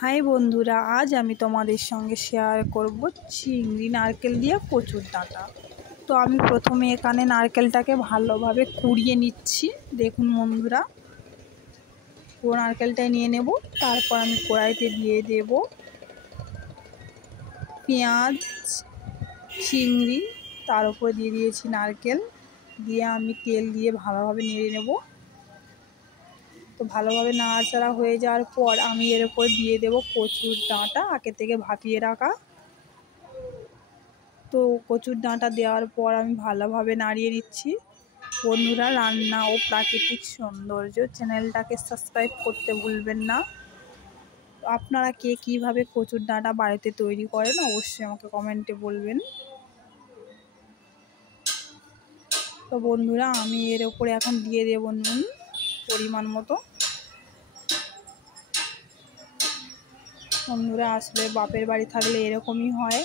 High বন্ধুরা, আজ আমি তোমাদের সঙ্গে শেয়ার করব চিংড়ি নারকেল দিয়ে কচুর ডাঁটা। তো আমি প্রথমে এখানে নারকেলটাকে ভালোভাবে কুড়িয়ে নিচ্ছি। দেখুন বন্ধুরা, পুরো নারকেলটাই নিয়ে নেব। তারপর আমি কড়াইতে দিয়ে দেব পেঁয়াজ, চিংড়ি, তার উপর দিয়ে দিয়েছি নারকেল, দিয়ে আমি তেল দিয়ে ভালোভাবে নেড়ে নেব। তো ভালোভাবে নাড়াচাড়া হয়ে যাওয়ার পর আমি এর উপর দিয়ে দেব কচুর ডাঁটা আগে থেকে ভাপিয়ে রাখা। তো কচুর ডাঁটা দেওয়ার পর আমি ভালোভাবে নাড়িয়ে নিচ্ছি। বন্ধুরা, রান্না ও প্রাকৃতিক সৌন্দর্য চ্যানেলটাকে সাবস্ক্রাইব করতে ভুলবেন না। আপনারা কে কীভাবে কচুর ডাঁটা বাড়িতে তৈরি করেন অবশ্যই আমাকে কমেন্টে বলবেন। তো বন্ধুরা, আমি এর উপরে এখন দিয়ে দেব নুন পরিমাণ মতো। বন্ধুরা, আসলে বাপের বাড়ি থাকলে এরকমই হয়।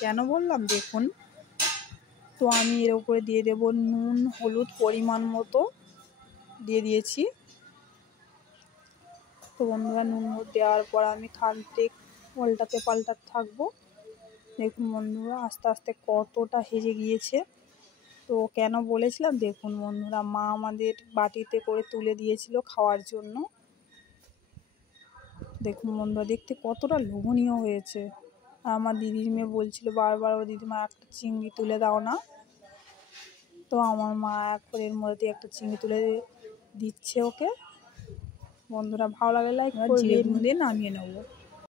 কেন বললাম দেখুন। তো আমি এর উপরে দিয়ে দেব নুন, হলুদ পরিমাণ মতো দিয়ে দিয়েছি। তো বন্ধুরা, নুন দেওয়ার পর আমি খানিক পাল্টাতে থাকবো। দেখুন বন্ধুরা, আস্তে আস্তে কতটা হেজে গিয়েছে। তো কেন বলেছিলাম দেখুন বন্ধুরা, মা আমাদের বাটিতে করে তুলে দিয়েছিল খাওয়ার জন্য। দেখুন বন্ধুরা, দেখতে কতটা লোভনীয় হয়েছে। আর আমার দিদির মেয়ে বলছিল বারবার, ও দিদিমা একটা চিংড়ি তুলে দাও না। তো আমার মা এখন এর মধ্যে একটা চিংড়ি তুলে দিচ্ছে ওকে। বন্ধুরা, ভালো লাগলে লাইক করে দিয়ে নামিয়ে নেব।